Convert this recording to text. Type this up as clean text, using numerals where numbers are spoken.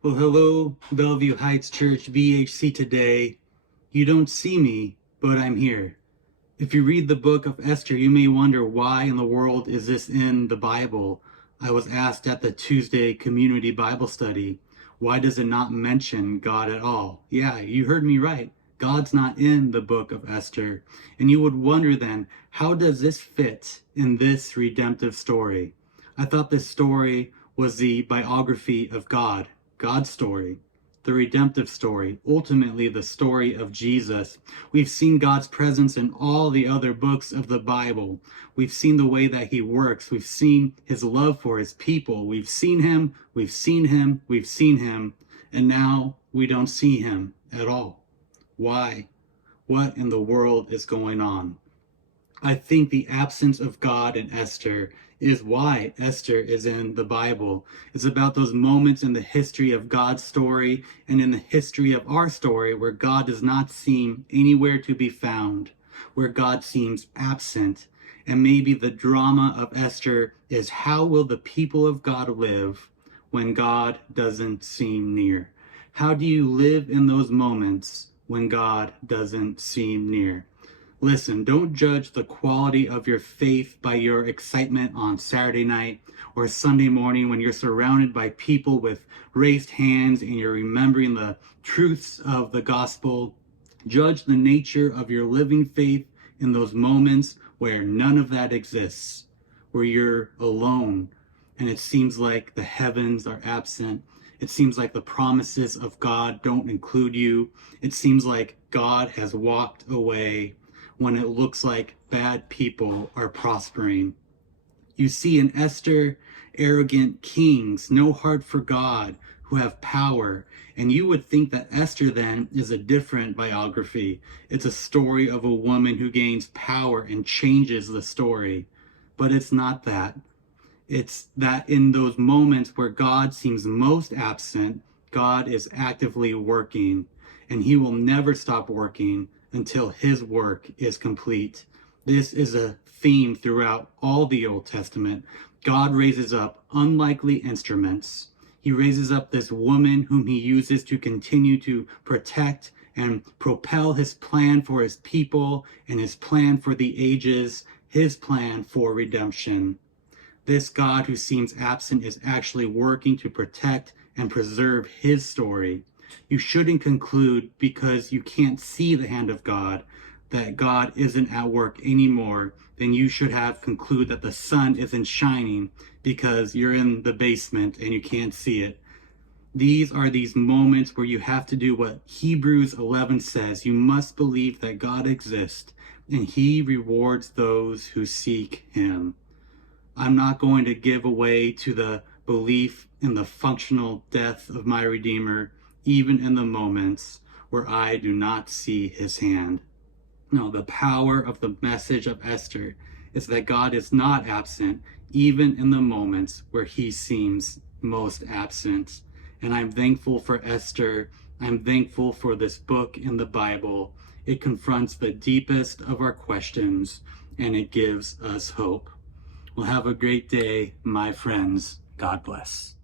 Well, hello, Bellevue Heights Church, BHC today. You don't see me, but I'm here. If you read the book of Esther, you may wonder why in the world is this in the Bible? I was asked at the Tuesday community Bible study, why does it not mention God at all? Yeah, you heard me right. God's not in the book of Esther. And you would wonder then, how does this fit in this redemptive story? I thought this story was the biography of God, God's story, the redemptive story, ultimately the story of Jesus. We've seen God's presence in all the other books of the Bible. We've seen the way that he works. We've seen his love for his people. We've seen him, we've seen him, we've seen him, and now we don't see him at all. Why? What in the world is going on? I think the absence of God in Esther is why Esther is in the Bible. It's about those moments in the history of God's story and in the history of our story where God does not seem anywhere to be found, where God seems absent. And maybe the drama of Esther is how will the people of God live when God doesn't seem near? How do you live in those moments when God doesn't seem near? Listen, don't judge the quality of your faith by your excitement on Saturday night or Sunday morning when you're surrounded by people with raised hands and you're remembering the truths of the gospel. Judge the nature of your living faith in those moments where none of that exists, where you're alone and it seems like the heavens are absent. It seems like the promises of God don't include you. It seems like God has walked away when it looks like bad people are prospering. You see in Esther, arrogant kings, no heart for God, who have power. And you would think that Esther then is a different biography. It's a story of a woman who gains power and changes the story. But it's not that. It's that in those moments where God seems most absent, God is actively working, and he will never stop working until his work is complete. This is a theme throughout all the Old Testament. God raises up unlikely instruments. He raises up this woman whom he uses to continue to protect and propel his plan for his people and his plan for the ages, his plan for redemption. This God who seems absent is actually working to protect and preserve his story. You shouldn't conclude because you can't see the hand of God that God isn't at work anymore. Then you should have concluded that the sun isn't shining because you're in the basement and you can't see it. These are these moments where you have to do what Hebrews 11 says. You must believe that God exists and he rewards those who seek him. I'm not going to give away to the belief in the functional death of my Redeemer, even in the moments where I do not see his hand. No, the power of the message of Esther is that God is not absent, even in the moments where he seems most absent. And I'm thankful for Esther. I'm thankful for this book in the Bible. It confronts the deepest of our questions, and it gives us hope. Well, have a great day, my friends. God bless.